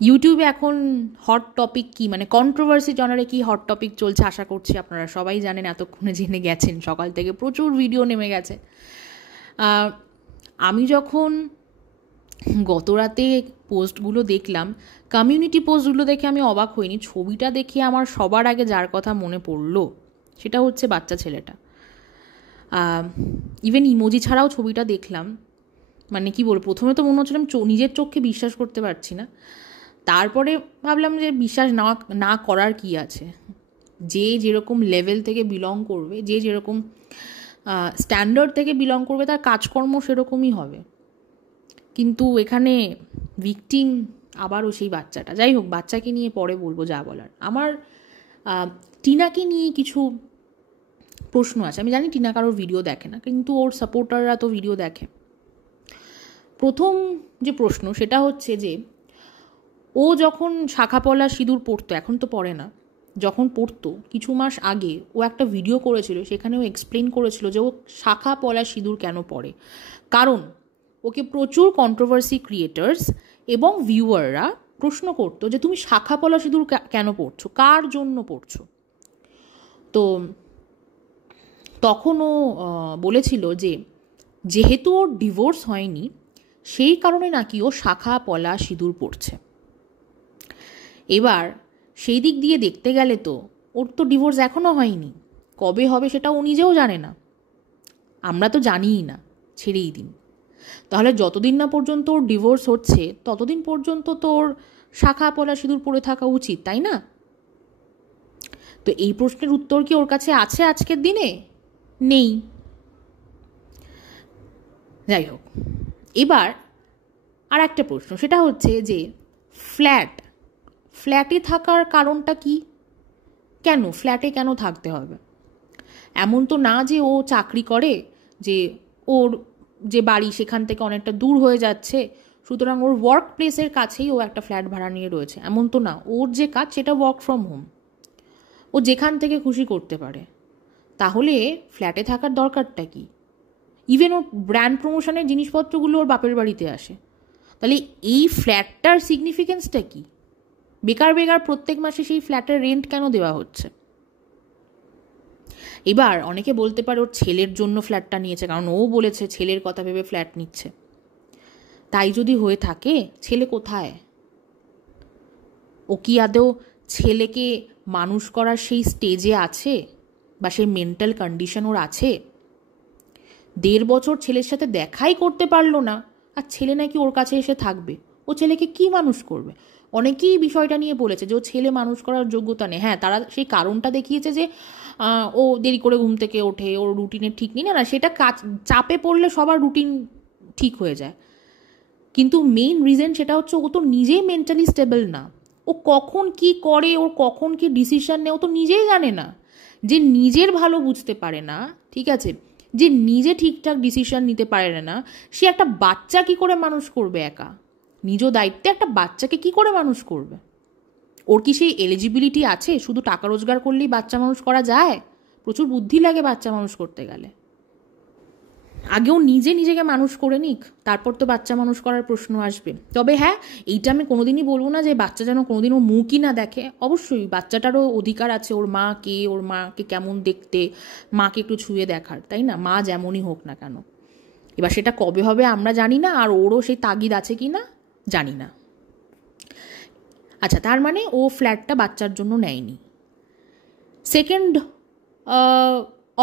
ইউটিউবে এখন hot topic কি, মানে কন্ট্রোভার্সি জনারে কি হট টপিক চলছে আশা করছি আপনারা সবাই জানেন, এতক্ষণে জেনে গেছেন, সকাল থেকে প্রচুর ভিডিও নেমে গেছে। আহ, আমি যখন গত রাতে পোস্টগুলো দেখলাম, কমিউনিটি পোস্টগুলো দেখে আমি অবাক হইনি। ছবিটা দেখে আমার সবার আগে যার কথা মনে পড়লো সেটা হচ্ছে বাচ্চা ছেলেটা। ইভেন ইমোজি ছাড়াও ছবিটা দেখলাম, মানে কি বলবো, প্রথমে তো মনে হচ্ছিল আমি নিজের চোখকে বিশ্বাস করতে পারছি না। তারপরে ভাবলাম যে বিশ্বাস না না করার কি আছে, যে যেরকম লেভেল থেকে বিলং করবে, যে যেরকম স্ট্যান্ডার্ড থেকে বিলং করবে, তার কাজকর্ম সেরকমই হবে। কিন্তু এখানে ভিকটিম আবারও সেই বাচ্চাটা। যাই হোক, বাচ্চাকে নিয়ে পরে বলবো যা বলার। আমার টিনাকে নিয়ে কিছু প্রশ্ন আছে। আমি জানি টিনা কারোর ভিডিও দেখে না, কিন্তু ওর সাপোর্টাররা তো ভিডিও দেখে। প্রথম যে প্রশ্ন সেটা হচ্ছে যে, ও যখন শাখাপলা সিঁদুর পরতো, এখন তো পরে না, যখন পড়তো কিছু মাস আগে ও একটা ভিডিও করেছিল, সেখানে ও এক্সপ্লেন করেছিল যে ও শাখা পলা সিঁদুর কেন পরে। কারণ ওকে প্রচুর কন্ট্রোভার্সি ক্রিয়েটার্স এবং ভিউয়াররা প্রশ্ন করতো যে তুমি শাখা পলা সিঁদুর কেন পড়ছো, কার জন্য পড়ছো। তো তখন ও বলেছিল যে যেহেতু ওর ডিভোর্স হয়নি, সেই কারণে নাকি ও শাখা পলা সিঁদুর পড়ছে। এবার সেই দিক দিয়ে দেখতে গেলে তো ওর তো ডিভোর্স এখনও হয়নি, কবে হবে সেটা ও নিজেও জানে না, আমরা তো জানিই না, ছেড়েই দিন। তাহলে যতদিন না পর্যন্ত ওর ডিভোর্স হচ্ছে ততদিন পর্যন্ত তো ওর শাখা পলা সিঁদুর পরে থাকা উচিত, তাই না? তো এই প্রশ্নের উত্তর কি ওর কাছে আছে আজকের দিনে? নেই। যাই হোক, এবার আর একটা প্রশ্ন, সেটা হচ্ছে যে ফ্ল্যাটে থাকার কারণটা কি? কেন ফ্ল্যাটে কেন থাকতে হবে? এমন তো না যে ও চাকরি করে, যে ওর যে বাড়ি সেখান থেকে অনেকটা দূর হয়ে যাচ্ছে, সুতরাং ওর ওয়ার্ক প্লেসের কাছেই ও একটা ফ্ল্যাট ভাড়া নিয়ে রয়েছে, এমন তো না। ওর যে কাজ সেটা ওয়ার্ক ফ্রম হোম, ও যেখান থেকে খুশি করতে পারে। তাহলে ফ্ল্যাটে থাকার দরকারটা কি? ইভেন ওর ব্র্যান্ড প্রমোশনের জিনিসপত্রগুলো ওর বাপের বাড়িতে আসে। তাহলে এই ফ্ল্যাটটার সিগনিফিকেন্সটা কি? বেকার বেকার প্রত্যেক মাসে সেই ফ্ল্যাটের রেন্ট কেন দেওয়া হচ্ছে? এবার অনেকে বলতে পারে ওর ছেলের জন্য ফ্ল্যাটটা নিয়েছে, কারণ ও বলেছে ছেলের কথা ভেবে ফ্ল্যাট নিচ্ছে। তাই যদি হয়ে থাকে, ছেলে কোথায়? ও কি আদৌ ছেলেকে মানুষ করার সেই স্টেজে আছে, বা সেই মেন্টাল কন্ডিশন ওর আছে? 1.5 বছর ছেলের সাথে দেখাই করতে পারলো না, আর ছেলে নাকি ওর কাছে এসে থাকবে। ও ছেলেকে কি মানুষ করবে? অনেকেই বিষয়টা নিয়ে বলেছে যে ও ছেলে মানুষ করার যোগ্যতা নেই। হ্যাঁ, তারা সেই কারণটা দেখিয়েছে যে ও দেরি করে ঘুম থেকে ওঠে, ওর রুটিনের ঠিক নেই। না না, সেটা কাজ চাপে পড়লে সবার রুটিন ঠিক হয়ে যায়, কিন্তু মেইন রিজন সেটা হচ্ছে ও তো নিজেই মেন্টালি স্টেবল না। ও কখন কি করে, ওর কখন কি ডিসিশন নেয় ও তো নিজেই জানে না। যে নিজের ভালো বুঝতে পারে না, ঠিক আছে, যে নিজে ঠিকঠাক ডিসিশন নিতে পারে না, সে একটা বাচ্চা কি করে মানুষ করবে একা? নিজ দায়িত্বে একটা বাচ্চাকে কি করে মানুষ করবে? ওর কি সেই এলিজিবিলিটি আছে? শুধু টাকা রোজগার করলেই বাচ্চা মানুষ করা যায়? প্রচুর বুদ্ধি লাগে বাচ্চা মানুষ করতে গেলে। আগেও নিজে নিজেকে মানুষ করে নিক, তারপর তো বাচ্চা মানুষ করার প্রশ্ন আসবে। তবে হ্যাঁ, এইটা আমি কোনোদিনই বলবো না যে বাচ্চা যেন কোনোদিনও মুখই না দেখে। অবশ্যই বাচ্চাটারও অধিকার আছে ওর মা কে, ওর মাকে কেমন দেখতে, মাকে একটু ছুঁয়ে দেখার, তাই না? মা যেমনই হোক না কেন। এবার সেটা কবে হবে আমরা জানি না, আর ওরও সেই তাগিদ আছে কি না জানি না। আচ্ছা, তার মানে ও ফ্ল্যাটটা বাচ্চার জন্য নেয়নি। সেকেন্ড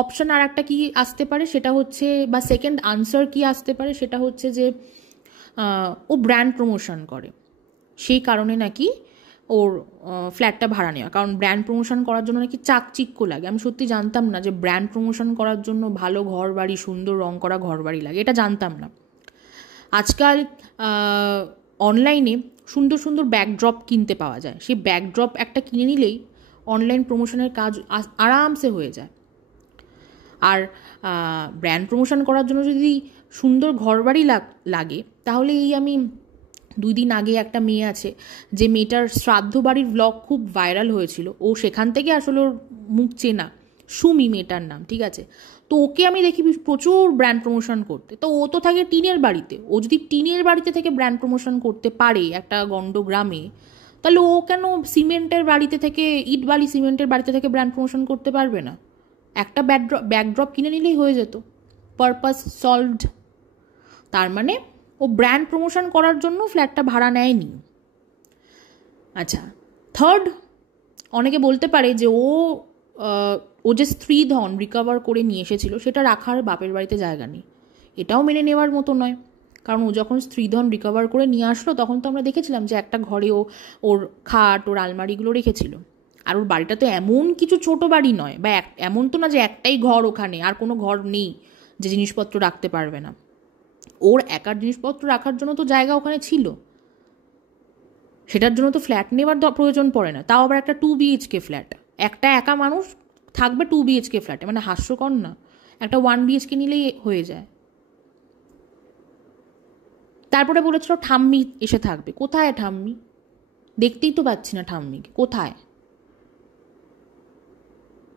অপশন আর একটা কি আসতে পারে সেটা হচ্ছে, বা সেকেন্ড আনসার কি আসতে পারে সেটা হচ্ছে যে ও ব্র্যান্ড প্রমোশন করে, সেই কারণে নাকি ওর ফ্ল্যাটটা ভাড়া নেওয়া। কারণ ব্র্যান্ড প্রমোশন করার জন্য নাকি চাকচিক্য লাগে। আমি সত্যি জানতাম না যে ব্র্যান্ড প্রমোশন করার জন্য ভালো ঘর বাড়ি, সুন্দর রং করা ঘর বাড়ি লাগে, এটা জানতাম না। আজকাল অনলাইনে সুন্দর সুন্দর ব্যাকড্রপ কিনতে পাওয়া যায়, সেই ব্যাকড্রপ একটা কিনে নিলেই অনলাইন প্রমোশনের কাজ আরামসে হয়ে যায়। আর ব্র্যান্ড প্রমোশন করার জন্য যদি সুন্দর ঘরবাড়ি লাগে, তাহলে এই আমি 2 দিন আগে একটা মেয়ে আছে, যে মেয়েটার শ্রাদ্ধ বাড়ির ব্লগ খুব ভাইরাল হয়েছিল, ও সেখান থেকে আসলে ওর মুখ চেনা, সুমি মেয়েটার নাম, ঠিক আছে। তো ওকে আমি দেখি প্রচুর ব্র্যান্ড প্রমোশন করতে। তো ও তো থাকে টিনের বাড়িতে, ও যদি টিনের বাড়িতে থেকে ব্র্যান্ড প্রমোশন করতে পারে একটা গন্ড গ্রামে, তাহলে ও কেন সিমেন্টের বাড়িতে থেকে, ইট বালি সিমেন্টের বাড়িতে থেকে ব্র্যান্ড প্রমোশন করতে পারবে না? একটা ব্যাকড্রপ কিনে নিলেই হয়ে যেত, পারপাস সলভড। তার মানে ও ব্র্যান্ড প্রমোশন করার জন্য ফ্ল্যাটটা ভাড়া নেয়নি। আচ্ছা, থার্ড, অনেকে বলতে পারে যে ও যে স্ত্রীধন রিকভার করে নিয়ে এসেছিল সেটা রাখার বাপের বাড়িতে জায়গা নেই। এটাও মেনে নেওয়ার মতো নয়, কারণ ও যখন স্ত্রীধন রিকভার করে নিয়ে আসলো তখন তো আমরা দেখেছিলাম যে একটা ঘরে ওর খাট, ওর আলমারিগুলো রেখেছিল। আর ওর বাড়িটা তো এমন কিছু ছোট বাড়ি নয়, বা এমন তো না যে একটাই ঘর ওখানে, আর কোনো ঘর নেই যে জিনিসপত্র রাখতে পারবে না। ওর একার জিনিসপত্র রাখার জন্য তো জায়গা ওখানে ছিল, সেটার জন্য তো ফ্ল্যাট নেওয়ার প্রয়োজন পড়ে না। তাও আবার একটা 2 BHK ফ্ল্যাট, একটা একা মানুষ থাকবে 2 BHK ফ্ল্যাটে, মানে হাস্যকর না? একটা 1 BHK নিলেই হয়ে যায়। তারপরে বলেছিল ঠাম্মি এসে থাকবে। কোথায় ঠাম্মি? দেখতেই তো পাচ্ছি না ঠাম্মিকে, কোথায়?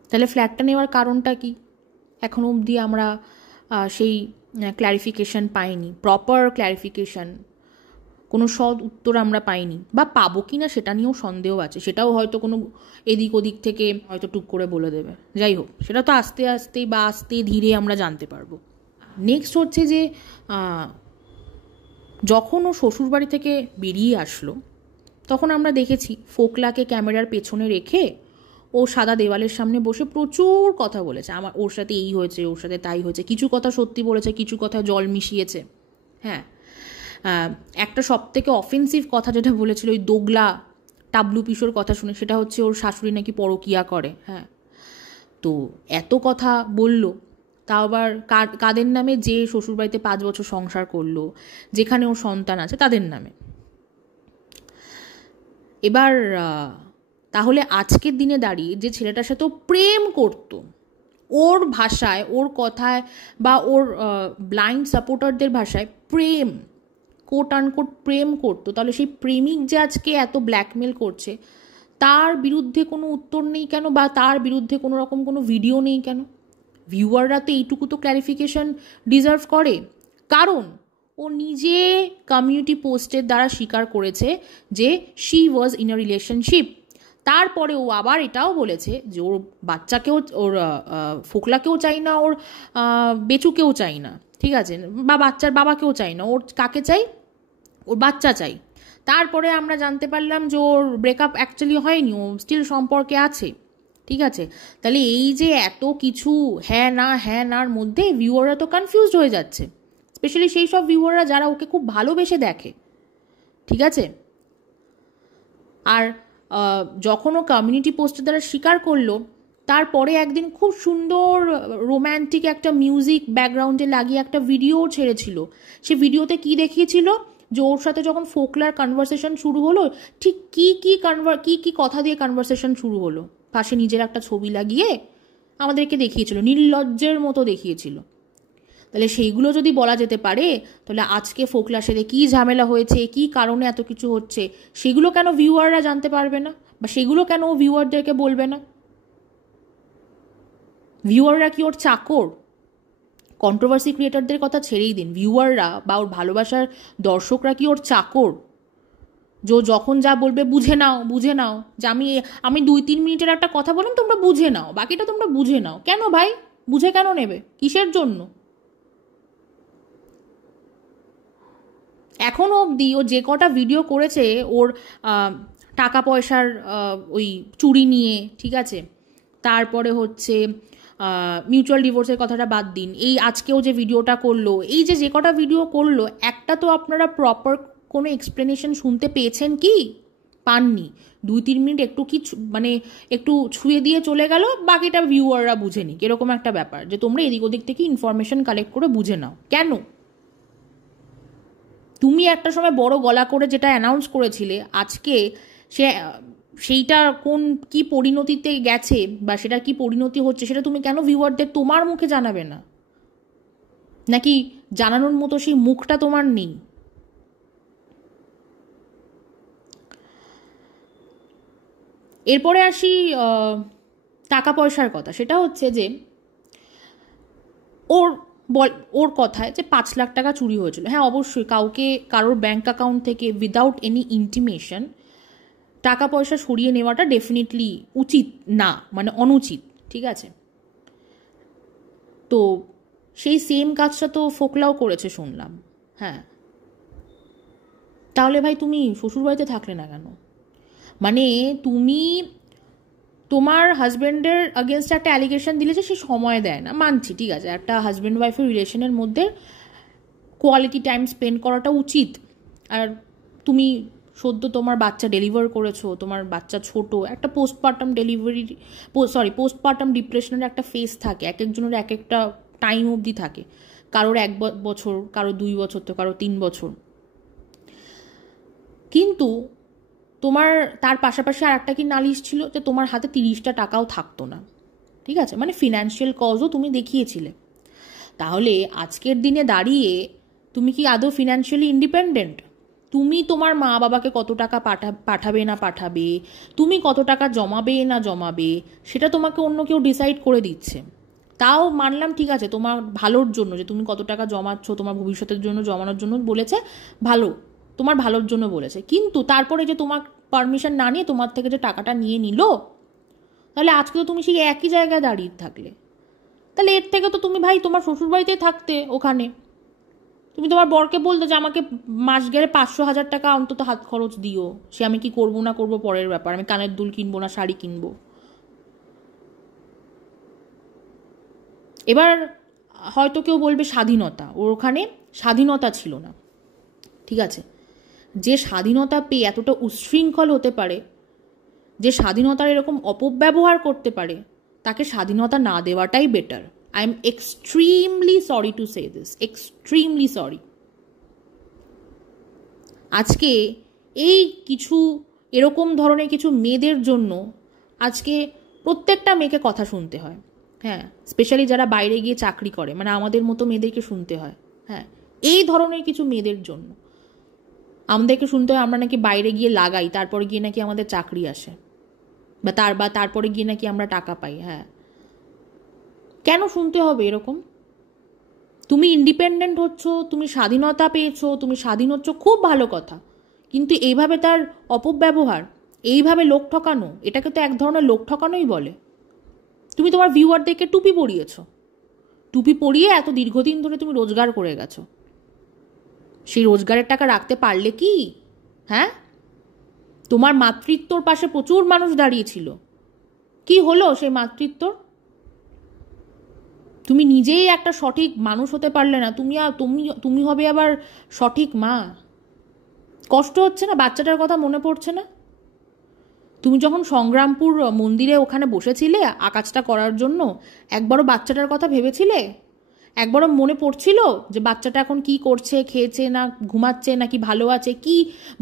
তাহলে ফ্ল্যাটটা নেওয়ার কারণটা কি? এখনো অবধি আমরা সেই ক্ল্যারিফিকেশন পাইনি, প্রপার ক্ল্যারিফিকেশন, কোনো সৎ উত্তর আমরা পাইনি, বা পাবো কি না সেটা নিয়েও সন্দেহ আছে। সেটাও হয়তো কোনো এদিক ওদিক থেকে হয়তো টুক করে বলে দেবে। যাই হোক, সেটা তো আস্তে ধীরে আমরা জানতে পারবো। নেক্সট হচ্ছে যে যখন ও শ্বশুরবাড়ি থেকে বেরিয়ে আসলো তখন আমরা দেখেছি ফোকলাকে ক্যামেরার পেছনে রেখে ও সাদা দেওয়ালের সামনে বসে প্রচুর কথা বলেছে। ওর সাথে এই হয়েছে, ওর সাথে তাই হয়েছে। কিছু কথা সত্যি বলেছে, কিছু কথা জল মিশিয়েছে। হ্যাঁ, একটা সব থেকে অফেন্সিভ কথা যেটা বলেছিল ওই দোগলা টাবলু পিসোর কথা শুনে, সেটা হচ্ছে ওর শাশুড়ি নাকি পরকিয়া করে। হ্যাঁ, তো এত কথা বলল, তাও আবার কাদের নামে? যে শ্বশুরবাড়িতে 5 বছর সংসার করলো, যেখানে ওর সন্তান আছে তাদের নামে। এবার তাহলে আজকের দিনে দাঁড়িয়ে যে ছেলেটার সাথে প্রেম করত, ওর ভাষায়, ওর কথায়, বা ওর ব্লাইন্ড সাপোর্টারদের ভাষায় প্রেম, কোট আনকোট প্রেম করতো, তাহলে সেই প্রেমিক যে আজকে এত ব্ল্যাকমেল করছে তার বিরুদ্ধে কোনো উত্তর নেই কেন? বা তার বিরুদ্ধে কোনো রকম কোনো ভিডিও নেই কেন? ভিউয়াররা তো এইটুকু তো ক্ল্যারিফিকেশন ডিজার্ভ করে। কারণ ও নিজে কমিউনিটি পোস্টের দ্বারা স্বীকার করেছে যে she was in a relationship. তারপরে ও আবার এটাও বলেছে যে ওর বাচ্চাকেও, ওর ফোকলাকেও চাই না, ওর বেচুকেও চাই না, ঠিক আছে, বা বাচ্চার বাবাকেও চাই না, ওর কাকে চাই? ওর বাচ্চা চাই। তারপরে আমরা জানতে পারলাম যে ওর ব্রেকআপ অ্যাকচুয়ালি হয়নি, ও স্টিল সম্পর্কে আছে, ঠিক আছে। তাহলে এই যে এত কিছু হ্যাঁ নার মধ্যে ভিউয়াররা তো কনফিউজড হয়ে যাচ্ছে, স্পেশালি সেই সব ভিউয়াররা যারা ওকে খুব ভালোবেসে দেখে, ঠিক আছে। আর যখন ও কমিউনিটি পোস্টের দ্বারা স্বীকার করলো, তারপরে একদিন খুব সুন্দর রোম্যান্টিক একটা মিউজিক ব্যাকগ্রাউন্ডে লাগিয়ে একটা ভিডিও ছেড়েছিল। সে ভিডিওতে কি দেখিয়েছিল? যে ওর সাথে যখন ফোকলার কনভারসেশন শুরু হলো, ঠিক কি কথা দিয়ে কনভারসেশন শুরু হলো, পাশে নিজের একটা ছবি লাগিয়ে আমাদেরকে দেখিয়েছিল, নির্লজ্জের মতো দেখিয়েছিল। তাহলে সেইগুলো যদি বলা যেতে পারে, তাহলে আজকে ফোকলার সাথে কী ঝামেলা হয়েছে, কী কারণে এত কিছু হচ্ছে, সেগুলো কেন ভিউয়াররা জানতে পারবে না? বা সেগুলো কেন ও ভিউয়ারদেরকে বলবে না? ভিউয়াররা কি ওর চাকর? কন্ট্রোভার্সি ক্রিয়েটারদের কথা ছেড়েই দিন, ভিউয়াররা বা ওর ভালোবাসার দর্শকরা কি ওর চাকর? যখন যা বলবে বুঝে নাও, যে আমি 2-3 মিনিটের একটা কথা বললাম, তোমরা বুঝে নাও, বাকিটা তোমরা বুঝে নাও। কেন ভাই? বুঝে কেন নেবে? কিসের জন্য? এখনও অবধি ও যে কটা ভিডিও করেছে ওর টাকা পয়সার ওই চুরি নিয়ে, ঠিক আছে, তারপরে হচ্ছে মিউচুয়াল ডিভোর্সের কথাটা বাদ দিন, এই আজকেও যে ভিডিওটা করলো, এই যে কটা ভিডিও করলো, একটা তো আপনারা প্রপার কোনো এক্সপ্লেনেশন শুনতে পেয়েছেন কি? পাননি। 2-3 মিনিট একটু কি মানে একটু ছুঁয়ে দিয়ে চলে গেল, বাকিটা ভিউয়াররা বুঝে নিক, এরকম একটা ব্যাপার, যে তোমরা এদিক ওদিক থেকে ইনফরমেশন কালেক্ট করে বুঝে নাও। কেন? তুমি একটা সময় বড় গলা করে যেটা অ্যানাউন্স করেছিলে, আজকে সেইটা কি পরিণতিতে গেছে, বা সেটা কি পরিণতি হচ্ছে, সেটা তুমি কেন ভিউয়ারদের তোমার মুখে জানাবে না? নাকি জানানোর মতো সেই মুখটা তোমার নেই? এরপরে আসি টাকা পয়সার কথা, সেটা হচ্ছে যে ওর কথায় যে 5 লাখ টাকা চুরি হয়েছিল। হ্যাঁ, অবশ্যই কারোর ব্যাংক অ্যাকাউন্ট থেকে উইদাউট এনি ইন্টিমেশন টাকা পয়সা সরিয়ে নেওয়াটা ডেফিনেটলি উচিত না, মানে অনুচিত, ঠিক আছে। তো সেই সেম কাজটা তো ফোকলাও করেছে শুনলাম। হ্যাঁ, তাহলে ভাই তুমি শ্বশুরবাড়িতে থাকলে না কেন? মানে তুমি তোমার হাজব্যান্ডের আগেনস্টে একটা অ্যালিগেশন দিলে যে সে সময় দেয় না, মানছি, ঠিক আছে, একটা হাজব্যান্ড ওয়াইফের রিলেশনের মধ্যে কোয়ালিটি টাইম স্পেন্ড করাটা উচিত। আর তুমি সদ্য তোমার বাচ্চা ডেলিভার করেছো, তোমার বাচ্চা ছোট, একটা পোস্টপার্টাম ডিপ্রেশনের একটা ফেজ থাকে, এক একজনের এক একটা টাইম অবধি থাকে, কারোর 1 বছর, কারো 2 বছর, তো কারো 3 বছর। কিন্তু তোমার তার পাশাপাশি আর একটা কি নালিশ ছিল যে তোমার হাতে 30টা টাকাও থাকতো না, ঠিক আছে, মানে ফিনান্সিয়াল কজও তুমি দেখিয়েছিলে। তাহলে আজকের দিনে দাঁড়িয়ে তুমি কি আদৌ ফিনান্সিয়ালি ইন্ডিপেন্ডেন্ট? তুমি তোমার মা বাবাকে কত টাকা পাঠাবে না পাঠাবে, তুমি কত টাকা জমাবে না জমাবে, সেটা তোমাকে অন্য কেউ ডিসাইড করে দিচ্ছে। তাও মানলাম, ঠিক আছে, তোমার ভালোর জন্য, যে তুমি কত টাকা জমাচ্ছ তোমার ভবিষ্যতের জন্য জমানোর জন্য বলেছে, ভালো, তোমার ভালোর জন্য বলেছে। কিন্তু তারপরে যে তোমার পারমিশন না নিয়ে তোমার থেকে যে টাকাটা নিয়ে নিল, তাহলে আজকে তো তুমি সেই একই জায়গায় দাঁড়িয়ে থাকলে। তাহলে এর থেকে তো তুমি ভাই তোমার শ্বশুরবাড়িতেই থাকতে, ওখানে তুমি তোমার বরকে বলতে যে আমাকে মাস গেলে 500,000 টাকা অন্তত হাত খরচ দিও, সে আমি কি করবো না করবো পরের ব্যাপার, আমি কানের দুল কিনবো না শাড়ি কিনবো। এবার হয়তো কেউ বলবে স্বাধীনতা, ওর ওখানে স্বাধীনতা ছিল না, ঠিক আছে। যে স্বাধীনতা পেয়ে এতটা উচ্ছৃঙ্খল হতে পারে, যে স্বাধীনতার এরকম অপব্যবহার করতে পারে, তাকে স্বাধীনতা না দেওয়াটাই better. I am extremely sorry to say this, extremely sorry. আজকে এই কিছু এরকম ধরনের কিছু মেয়েদের জন্য আজকে প্রত্যেকটা মেয়েকে কথা শুনতে হয়। হ্যাঁ, স্পেশালি যারা বাইরে গিয়ে চাকরি করে, মানে আমাদের মতো মেয়েদেরকে শুনতে হয়। হ্যাঁ, এই ধরনের কিছু মেয়েদের জন্য আমাদেরকে শুনতে হয় আমরা নাকি বাইরে গিয়ে লাগাই, তারপরে গিয়ে নাকি আমাদের চাকরি আসে, বা তারপরে গিয়ে নাকি আমরা টাকা পাই। হ্যাঁ, কেন শুনতে হবে এরকম? তুমি ইন্ডিপেন্ডেন্ট হচ্ছ, তুমি স্বাধীনতা পেয়েছো, তুমি স্বাধীন হচ্ছ, খুব ভালো কথা। কিন্তু এইভাবে তার অপব্যবহার, এইভাবে লোক ঠকানো, এটাকে তো এক ধরনের লোক ঠকানোই বলে। তুমি তোমার ভিউয়ারদেরকে টুপি পরিয়েছো, টুপি পরিয়ে এত দীর্ঘদিন ধরে তুমি রোজগার করে গেছো, সেই রোজগারের টাকা রাখতে পারলে কি? হ্যাঁ, তোমার মাতৃত্বর পাশে প্রচুর মানুষ দাঁড়িয়েছিল, কি হলো সেই মাতৃত্বর? তুমি নিজেই একটা সঠিক মানুষ হতে পারলে না, তুমি হবে আবার সঠিক মা। কষ্ট হচ্ছে না? বাচ্চাটার কথা মনে পড়ছে না? তুমি যখন সংগ্রামপুর মন্দিরে ওখানে বসেছিলে আকাশটা করার জন্য, একবারও বাচ্চাটার কথা ভেবেছিলে? একবারও মনে পড়ছিল যে বাচ্চাটা এখন কি করছে, খেয়েছে না ঘুমাচ্ছে নাকি ভালো আছে, কি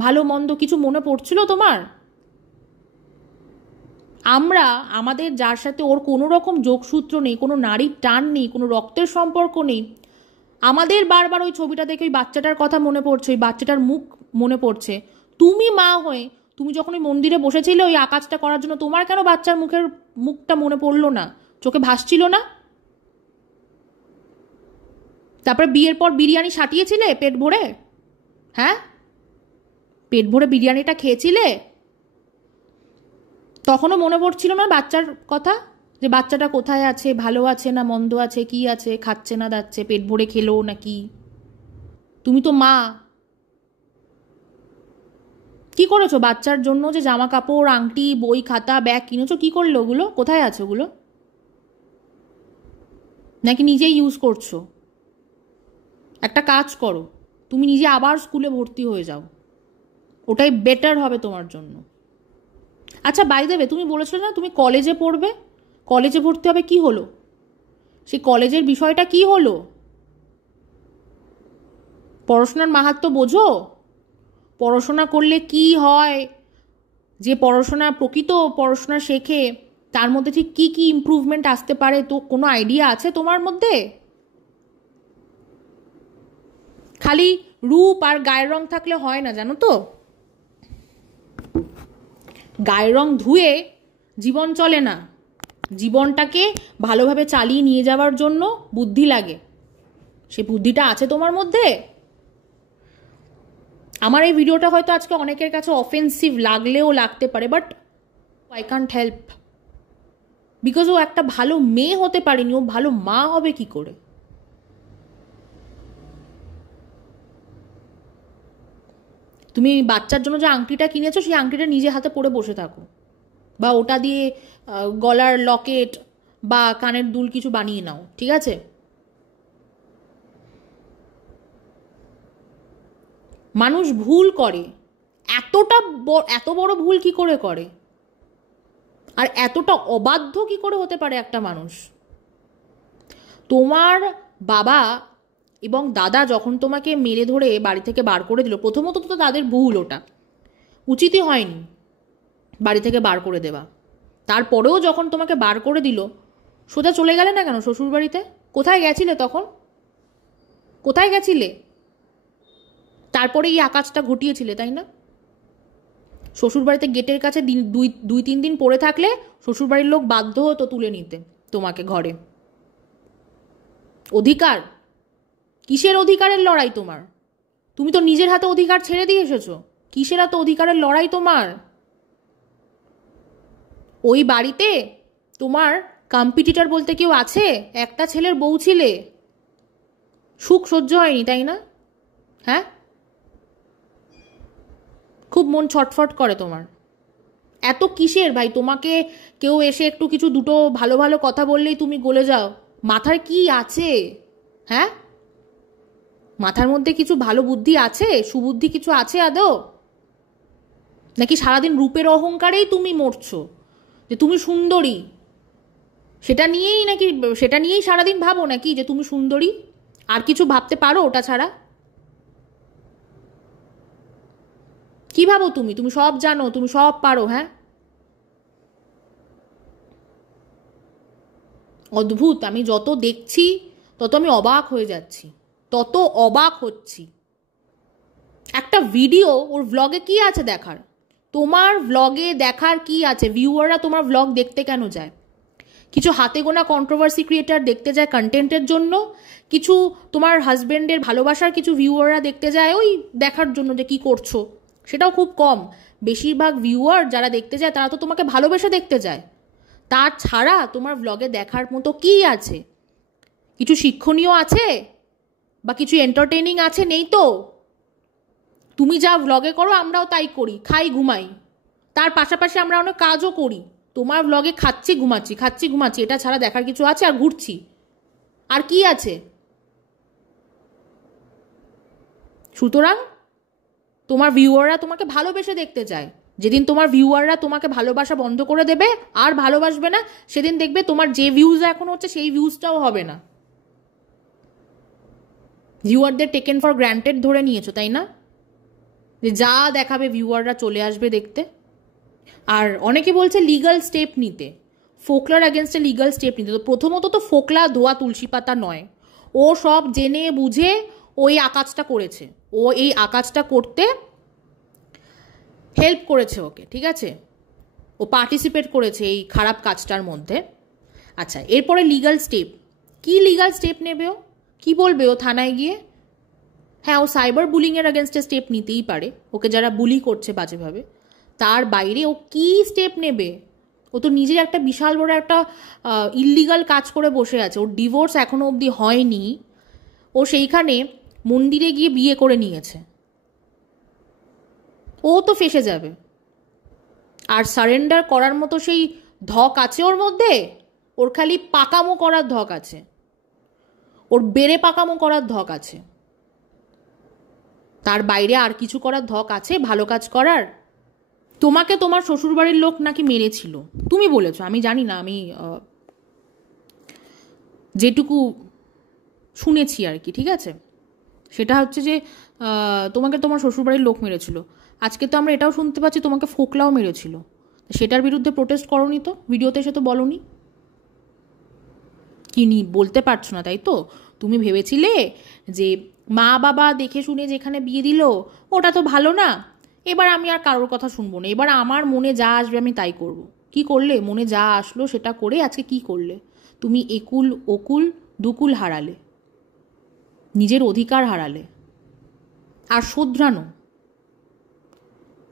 ভালো মন্দ কিছু মনে পড়ছিল তোমার? আমরা আমাদের যার সাথে ওর কোনো রকম যোগসূত্র নেই, কোনো নারীর টান নেই, কোনো রক্তের সম্পর্ক নেই, আমাদের বারবার ওই ছবিটা দেখে ওই বাচ্চাটার কথা মনে পড়ছে, ওই বাচ্চাটার মুখ মনে পড়ছে। তুমি মা হয়ে তুমি যখন ওই মন্দিরে বসেছিলে ওই আকাশটা করার জন্য, তোমার কেন বাচ্চার মুখটা মনে পড়লো না, চোখে ভাসছিল না? তারপরে বিয়ের পর বিরিয়ানি সাটিয়েছিলে পেট ভরে? হ্যাঁ, পেট ভরে বিরিয়ানিটা খেয়েছিলে, তখনও মনে পড়ছিল না বাচ্চার কথা, যে বাচ্চাটা কোথায় আছে, ভালো আছে না মন্দ আছে, কি আছে, খাচ্ছে না দাচ্ছে, পেট ভরে খেলো নাকি? তুমি তো মা। কি করেছো বাচ্চার জন্য? যে জামা কাপড়, আংটি, বই, খাতা, ব্যাগ কিনেছো, কি করলে ওগুলো? কোথায় আছে ওগুলো? নাকি নিজেই ইউজ করছো? একটা কাজ করো, তুমি নিজে আবার স্কুলে ভর্তি হয়ে যাও, ওটাই বেটার হবে তোমার জন্য। আচ্ছা, বাই দ্য ওয়ে, তুমি বলেছিলে না তুমি কলেজে পড়বে, কলেজে ভর্তি হবে, কি হলো? সেই কলেজের বিষয়টা কি হলো? পড়াশোনার মাহাত্ম্য বোঝো? পড়াশোনা করলে কি হয়, যে পড়াশোনা প্রকৃত পড়াশোনা শেখে তার মধ্যে ঠিক কি কি ইমপ্রুভমেন্ট আসতে পারে, তো কোনো আইডিয়া আছে তোমার মধ্যে? খালি রূপ আর গায়ের রং থাকলে হয় না, জানো তো। গায়ের রং ধুয়ে জীবন চলে না, জীবনটাকে ভালোভাবে চালিয়ে নিয়ে যাওয়ার জন্য বুদ্ধি লাগে, সে বুদ্ধিটা আছে তোমার মধ্যে? আমার এই ভিডিওটা হয়তো আজকে অনেকের কাছে অফেন্সিভ লাগলেও লাগতে পারে, but I can't help, because ও একটা ভালো মেয়ে হতে পারেনি, ও ভালো মা হবে কি করে? তুমি বাচ্চার জন্য যে আংটিটা কিনেছো সেই আংটিটা নিজে হাতে পরে বসে থাকো, বা ওটা দিয়ে গলার লকেট বা কানের দুল কিছু বানিয়ে নাও, ঠিক আছে? মানুষ ভুল করে, এত বড় ভুল কি করে করে? আর এতটা অবাধ্য কি করে হতে পারে একটা মানুষ? তোমার বাবা এবং দাদা যখন তোমাকে মেরে ধরে বাড়ি থেকে বার করে দিল, প্রথমত তো তাদের ভুল, ওটা উচিতই হয়নি বাড়ি থেকে বার করে দেওয়া। তারপরেও যখন তোমাকে বার করে দিল, সোজা চলে গেলে না কেন শ্বশুর বাড়িতে? কোথায় গেছিলে তখন? কোথায় গেছিলে? তারপরে এই আকাশটা ঘটিয়েছিলে, তাই না? শ্বশুরবাড়িতে গেটের কাছে দুই তিন দিন পড়ে থাকলে শ্বশুরবাড়ির লোক বাধ্য হতো তুলে নিতে তোমাকে ঘরে। অধিকার? কিসের অধিকারের লড়াই তোমার? তুমি তো নিজের হাতে অধিকার ছেড়ে দিয়ে এসেছো। কিসের এত অধিকারের লড়াই তোমার? ওই বাড়িতে তোমার কম্পিটিটর বলতে কেউ আছে? একটা ছেলের বউ ছিলে, সুখ সহ্য হয়নি, তাই না? হ্যাঁ, খুব মন ছটফট করে তোমার। এত কিসের ভাই? তোমাকে কেউ এসে একটু কিছু দুটো ভালো ভালো কথা বললেই তুমি গলে যাও। মাথায় কি আছে? হ্যাঁ, মাথার মধ্যে কিছু ভালো বুদ্ধি আছে? সুবুদ্ধি কিছু আছে আদৌ? নাকি সারাদিন রূপের অহংকারেই তুমি মরছো যে তুমি সুন্দরী? সেটা নিয়েই সারাদিন ভাবো নাকি যে তুমি সুন্দরী? আর কিছু ভাবতে পারো ওটা ছাড়া? কি ভাবো তুমি? তুমি সব জানো, তুমি সব পারো। হ্যাঁ, অদ্ভুত। আমি যত দেখছি তত আমি অবাক হয়ে যাচ্ছি, তত অবাক হচ্ছি। একটা ভিডিও, ওর ভ্লগে কি আছে দেখার? তোমার ভ্লগে দেখার কি আছে? ভিউয়াররা তোমার ভ্লগ দেখতে কেন যায়? কিছু হাতে গোনা কন্ট্রোভার্সি ক্রিয়েটার দেখতে যায় কন্টেন্টের জন্য, কিছু তোমার হাজবেন্ডের ভালোবাসার কিছু ভিউয়াররা দেখতে যায় ওই দেখার জন্য যে কি করছো, সেটাও খুব কম। বেশিরভাগ ভিউয়ার যারা দেখতে যায় তারা তো তোমাকে ভালোবেসে দেখতে যায়। তাছাড়া তোমার ভ্লগে দেখার মতো কি আছে? কিছু শিক্ষণীয় আছে বা কিছু এন্টারটেইনিং আছে? নেই তো। তুমি যা ভ্লগে করো আমরাও তাই করি, খাই ঘুমাই, তার পাশাপাশি আমরা অনেক কাজও করি। তোমার ভ্লগে খাচ্ছি ঘুমাচ্ছি, এটা ছাড়া দেখার কিছু আছে? আর ঘুরছি, আর কি আছে? সুতরাং তোমার ভিউয়াররা তোমাকে ভালোবেসে দেখতে চায়। যেদিন তোমার ভিউয়াররা তোমাকে ভালোবাসা বন্ধ করে দেবে, আর ভালোবাসবে না, সেদিন দেখবে তোমার যে ভিউজ এখন হচ্ছে সেই ভিউজটাও হবে না। ভিউয়ারদের টেকেন ফর গ্রান্টেড ধরে নিয়েছো, তাই না? যে যা দেখাবে ভিউয়াররা চলে আসবে দেখতে। আর অনেকে বলছে লিগাল স্টেপ নিতে, ফোকলার অ্যাগেনস্টে লিগাল স্টেপ নিতে। তো প্রথমত তো ফোকলা ধোয়া তুলসী পাতা নয়, ও সব জেনে বুঝে ওই আকাজটা করেছে, ও এই আকাজটা করতে হেল্প করেছে ওকে, ঠিক আছে? ও পার্টিসিপেট করেছে এই খারাপ কাজটার মধ্যে। আচ্ছা, এরপরে লিগাল স্টেপ, কি লিগাল স্টেপ নেবে ও? কি বলবে ও থানায় গিয়ে? হ্যাঁ, ও সাইবার বুলিংয়ের অ্যাগেনস্টে স্টেপ নিতেই পারে, ওকে যারা বুলি করছে বাজেভাবে। তার বাইরে ও কি স্টেপ নেবে? ও তো নিজের একটা বিশাল বড় একটা ইল্লিগাল কাজ করে বসে আছে। ওর ডিভোর্স এখনো অবধি হয়নি, ও সেইখানে মন্দিরে গিয়ে বিয়ে করে নিয়েছে। ও তো ফেঁসে যাবে। আর সারেন্ডার করার মতো সেই ধক আছে ওর মধ্যে? ওর খালি পাকামো করার ধক আছে, ওর বেড়ে পাকামো করার ধক আছে। তার বাইরে আর কিছু করার ধক আছে ভালো কাজ করার? তোমাকে তোমার শ্বশুরবাড়ির লোক নাকি মেরেছিল, তুমি বলেছো, আমি জানি না, আমি যেটুকু শুনেছি আর কি, ঠিক আছে? সেটা হচ্ছে যে তোমাকে তোমার শ্বশুরবাড়ির লোক মেরেছিল। আজকে তো আমরা এটাও শুনতে পাচ্ছি তোমাকে ফোকলাও মেরেছিল। সেটার বিরুদ্ধে প্রোটেস্ট করোনি তো? ভিডিওতে এসে তো বলোনি। কি বলতে পারছো না, তাই তো? তুমি ভেবেছিলে যে মা বাবা দেখে শুনে যেখানে বিয়ে দিল ওটা তো ভালো না, এবার আমি আর কারোর কথা শুনবো না, এবার আমার মনে যা আসবে আমি তাই করব। কি করলে? মনে যা আসলো সেটা করে আজকে কি করলে? তুমি একুল ওকুল দুকুল হারালে, নিজের অধিকার হারালে। আর শোধরানো,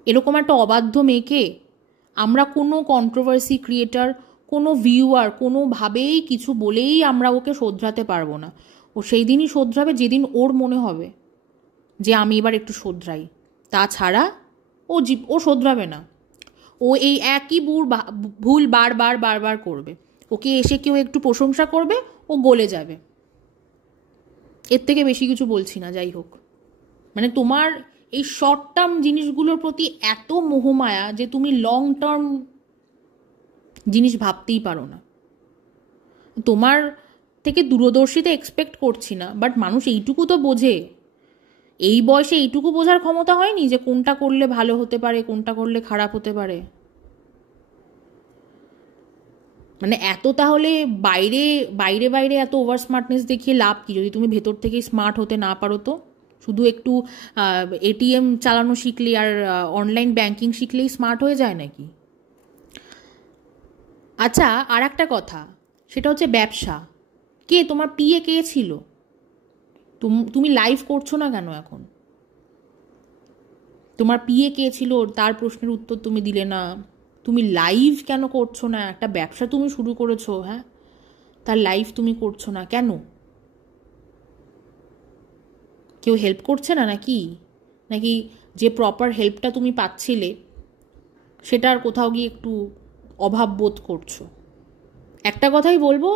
এরকম একটা অবাধ্য মেয়েকে আমরা কোনো কন্ট্রোভার্সি ক্রিয়েটার, কোনো ভিউয়ার কোনোভাবেই কিছু বলেই আমরা ওকে শোধরাতে পারবো না। ও সেই দিনই শোধরাবে যেদিন ওর মনে হবে যে আমি এবার একটু শোধরাই। তাছাড়া ও শোধরাবে না। ও এই একই ভুল বারবার বারবার করবে। ওকে এসে কেউ একটু প্রশংসা করবে, ও গলে যাবে। এর থেকে বেশি কিছু বলছি না। যাই হোক, মানে তোমার এই শর্ট টার্ম জিনিসগুলোর প্রতি এত মোহমায়া যে তুমি লং টার্ম জিনিস ভাবতেই পারো না। তোমার থেকে দূরদর্শিতা এক্সপেক্ট করছি না, বাট মানুষ এইটুকু তো বোঝে। এই বয়সে এইটুকু বোঝার ক্ষমতা হয়নি যে কোনটা করলে ভালো হতে পারে, কোনটা করলে খারাপ হতে পারে। মানে এত তাহলে বাইরে বাইরে বাইরে এত ওভার স্মার্টনেস দেখিয়ে লাভ কি, যদি তুমি ভেতর থেকেই স্মার্ট হতে না পারো? তো শুধু একটু এটিএম চালানো শিখলে আর অনলাইন ব্যাংকিং শিখলেই স্মার্ট হয়ে যায় নাকি? আচ্ছা, আর একটা কথা, সেটা হচ্ছে ব্যবসা। কে তোমার পিএ কে ছিল? তুমি লাইভ করছো না কেন এখন? তোমার পিএ কে ছিল তার প্রশ্নের উত্তর তুমি দিলে না। তুমি লাইভ কেন করছো না? একটা ব্যবসা তুমি শুরু করেছো, হ্যাঁ, তার লাইভ তুমি করছো না কেন? কেউ হেল্প করছে না নাকি? নাকি যে প্রপার হেল্পটা তুমি পাচ্ছিলে সেটার কোথাও গিয়ে একটু অভাব বোধ করছো? একটা কথাই বলবো,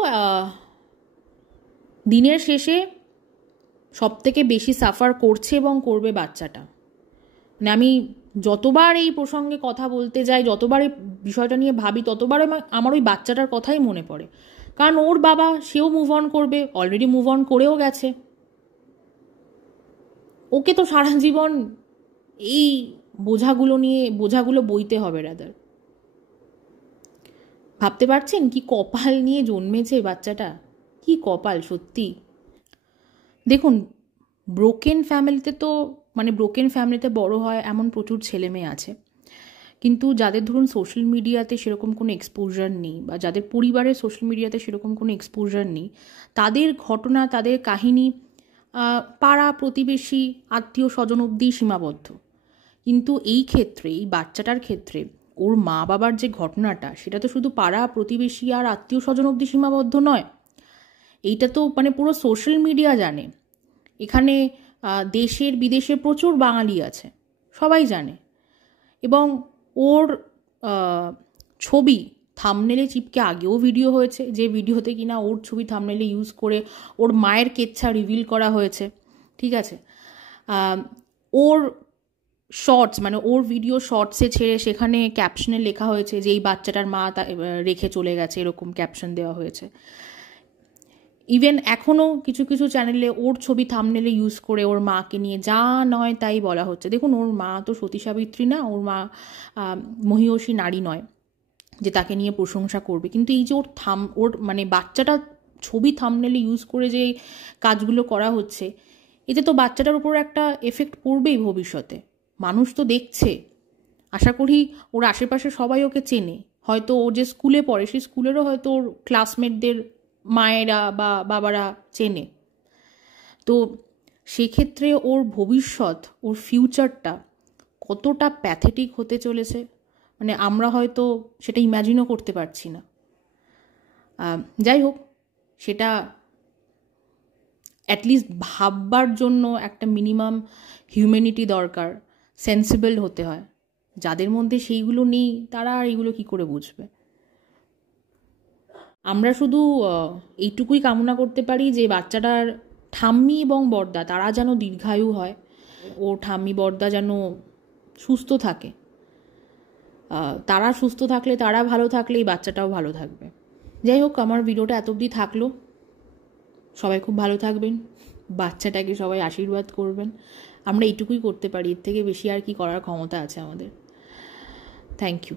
দিনের শেষে সবথেকে বেশি সাফার করছে এবং করবে বাচ্চাটা। মানে আমি যতবার এই প্রসঙ্গে কথা বলতে যাই, যতবার এই বিষয়টা নিয়ে ভাবি, ততবার আমার ওই বাচ্চাটার কথাই মনে পড়ে। কারণ ওর বাবা, সেও মুভ অন করবে, অলরেডি মুভ অন করেও গেছে। ওকে তো সারা জীবন এই বোঝাগুলো বইতে হবে। রাদার ভাবতে পারছেন কি কপাল নিয়ে জন্মেছে বাচ্চাটা? কি কপাল সত্যি। দেখুন, ব্রোকেন ফ্যামিলিতে বড় হয় এমন প্রচুর ছেলে মেয়ে আছে, কিন্তু যাদের ধরুন সোশ্যাল মিডিয়াতে সেরকম কোনো এক্সপোজার নেই, বা যাদের পরিবারের সোশ্যাল মিডিয়াতে সেরকম কোনো এক্সপোজার নেই, তাদের ঘটনা, তাদের কাহিনী পাড়া প্রতিবেশী আত্মীয় স্বজন অবধি সীমাবদ্ধ। কিন্তু এই ক্ষেত্রে, এই বাচ্চাটার ক্ষেত্রে ওর মা বাবার যে ঘটনাটা, সেটা তো শুধু পাড়া প্রতিবেশী আর আত্মীয় স্বজন অবধি সীমাবদ্ধ নয়। এইটা তো মানে পুরো সোশ্যাল মিডিয়া জানে। এখানে দেশের বিদেশের প্রচুর বাঙালি আছে, সবাই জানে। এবং ওর ছবি থাম্বনেলে চিপকে আগেও ভিডিও হয়েছে, যে ভিডিওতে কিনা ওর ছবি থাম্বনেলে ইউজ করে ওর মায়ের কেচ্ছা রিভিল করা হয়েছে। ঠিক আছে, ওর শর্টস, মানে ওর ভিডিও শর্টসে ছেড়ে সেখানে ক্যাপশনে লেখা হয়েছে যে এই বাচ্চাটার মা রেখে চলে গেছে, এরকম ক্যাপশন দেওয়া হয়েছে। ইভেন এখনও কিছু কিছু চ্যানেলে ওর ছবি থাম্বনেলে ইউজ করে ওর মাকে নিয়ে যা নয় তাই বলা হচ্ছে। দেখুন, ওর মা তো সতী সাবিত্রী না, ওর মা মহিষী নারী নয় যে তাকে নিয়ে প্রশংসা করবে। কিন্তু এই যে ওর মানে বাচ্চাটা ছবি থাম্বনেলে ইউজ করে যে কাজগুলো করা হচ্ছে, এতে তো বাচ্চাটার উপর একটা এফেক্ট পড়বেই ভবিষ্যতে। মানুষ তো দেখছে, আশা করি ওর আশেপাশে সবাই ওকে চেনে। হয়তো ও যে স্কুলে পড়ে, সেই স্কুলেরও হয়তো ওর ক্লাসমেটদের মায়েরা বা বাবারা চেনে। তো সেক্ষেত্রে ওর ভবিষ্যৎ, ওর ফিউচারটা কতটা প্যাথেটিক হতে চলেছে, মানে আমরা হয়তো সেটা ইম্যাজিনও করতে পারছি না। যাই হোক, সেটা অ্যাটলিস্ট ভাববার জন্য একটা মিনিমাম হিউম্যানিটি দরকার, সেন্সিবল হতে হয়। যাদের মধ্যে সেইগুলো নেই, তারা আর এইগুলো কী করে বুঝবে? আমরা শুধু এইটুকুই কামনা করতে পারি যে বাচ্চাটার ঠাম্মি এবং বড়দা তারা যেন দীর্ঘায়ু হয়, ও ঠাম্মি বড়দা যেন সুস্থ থাকে। তারা সুস্থ থাকলে, তারা ভালো থাকলে এই বাচ্চাটাও ভালো থাকবে। যাই হোক, আমার ভিডিওটা এত অবধি থাকলো। সবাই খুব ভালো থাকবেন, বাচ্চাটাকে সবাই আশীর্বাদ করবেন। আমরা এইটুকুই করতে পারি, এর থেকে বেশি আর কি করার ক্ষমতা আছে আমাদের? Thank you.